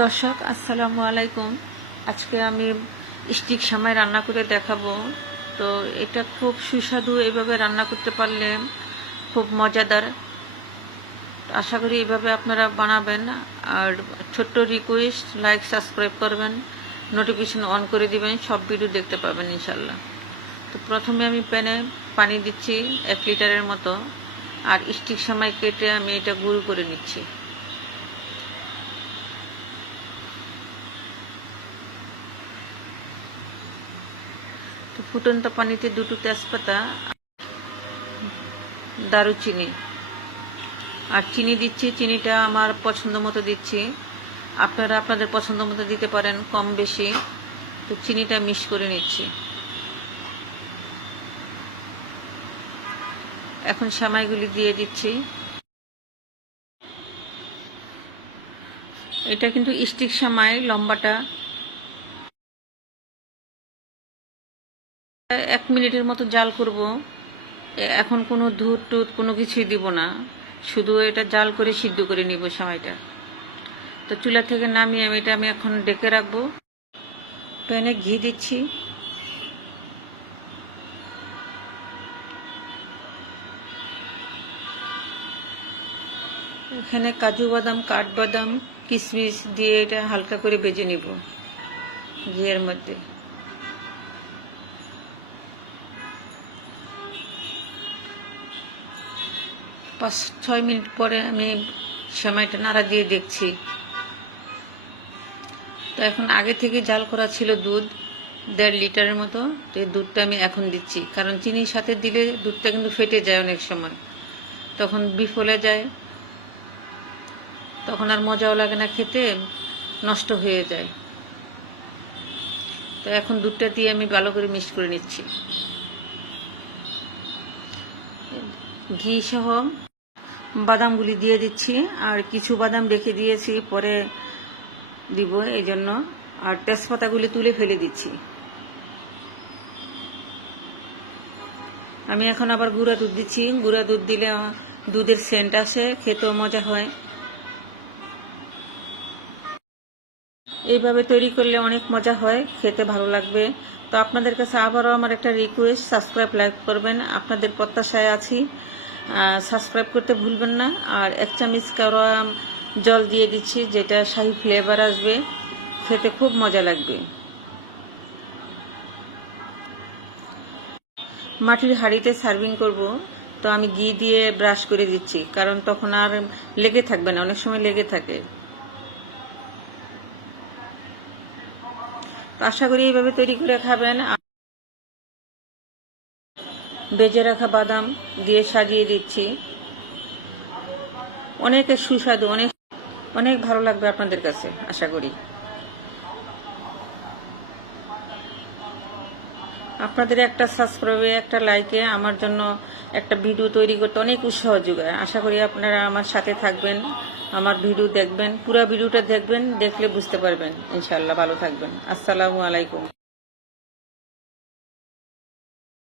দর্শক, আসসালামু আলাইকুম। আজকে আমি স্টিক সামাই রান্না করে দেখাবো। তো এটা খুব সুস্বাদু এইভাবে রান্না করতে পারলে খুব মজাদার। আশা করি এইভাবে আপনারা বানাবেন। আর ছোট্ট রিকোয়েস্ট লাইক সাবস্ক্রাইব করবেন। নোটিফিকেশন অন করে দিবেন। সব ভিডিও দেখতে পাবেন ইনশাল্লাহ তো প্রথমে আমি প্যানে পানি দিচ্ছি এক লিটারের মতো। আর স্টিক সামাই কেটে আমি এটা গুঁড়ো করে নিচ্ছি। তো ফুটন্ত পানিতে দুটো তেজপাতা, দারুচিনি। আর চিনি দিচ্ছি, চিনিটা আমার পছন্দ মতো দিচ্ছি। আপনারা আপনাদের পছন্দ মতো দিতে পারেন, কম বেশি। তো চিনিটা মিক্স করে নিচ্ছি। এখন সামাইগুলি দিয়ে দিচ্ছি। এটা কিন্তু স্টিক সামাই, লম্বাটা এক মিনিটের মতো জাল করব। এখন কোনো দুধ টুধ কোনো কিছুই দিব না। শুধু এটা জাল করে সিদ্ধ করে নিব সময়টা তো চুলা থেকে নামিয়ে আমি এটা আমি এখন ডেকে রাখব। প্যানে ঘি দিচ্ছি। এখানে কাজু বাদাম, কাঠবাদাম কিশমিশ দিয়ে এটা হালকা করে বেজে নিব। ঘিয়ের মধ্যে। পাঁচ, ছয় মিনিট পরে আমি সেমাইটা নাড়া দিয়ে দেখছি। তো এখন আগে থেকে জাল করা ছিল দুধ, দেড় লিটারের মতো। তো এই দুধটা আমি এখন দিচ্ছি। কারণ চিনির সাথে দিলে দুধটা কিন্তু ফেটে যায় অনেক সময়। তখন বিফলে যায়। তখন আর মজাও লাগে না খেতে, নষ্ট হয়ে যায়। তো এখন দুধটা দিয়ে আমি ভালো করে মিক্স করে নিচ্ছি। ঘি সহ বাদামগুলি দিয়ে দিচ্ছি, আর কিছু বাদাম রেখে দিয়েছি, পরে দিব, এই জন্য। আর তেজপাতাগুলি তুলে ফেলে দিচ্ছি। আমি এখন আবার গুঁড়া দুধ দিচ্ছি। গুঁড়া দুধ দিলে দুধের সেন্ট আসে, খেতেও মজা হয়। এইভাবে তৈরি করলে অনেক মজা হয়, খেতে ভালো লাগবে। তো আপনাদের কাছে আবারও আমার একটা রিকোয়েস্ট সাবস্ক্রাইব লাইক করবেন। আপনাদের প্রত্যাশায় আছি। সাবস্ক্রাইব করতে ভুলবেন না। আর এক চামচ কারোয়া জল দিয়ে দিচ্ছি, যেটা শাহি ফ্লেভার আসবে। খেতে খুব মজা লাগবে। মাটির হাঁড়িতে সার্ভিং করব। তো আমি ঘি দিয়ে ব্রাশ করে দিচ্ছি, কারণ তখন আর লেগে থাকবে না, অনেক সময় লেগে থাকে। আশা করি এইভাবে তৈরি করে খাবেন। বেজে রাখা বাদাম দিয়ে সাজিয়ে দিচ্ছি। অনেক সুস্বাদু, অনেক অনেক ভালো লাগবে আপনাদের কাছে, আশা করি। আপনাদের একটা সাবস্ক্রাইবে একটা লাইকে আমার জন্য একটা ভিডিও তৈরি করতে অনেক উৎসাহ যোগায়। আশা করি আপনারা আমার সাথে থাকবেন, আমার ভিডিও দেখবেন, পুরো ভিডিওটা দেখবেন, দেখলে বুঝতে পারবেন। ইনশাল্লাহ ভালো থাকবেন। আসসালামু আলাইকুম।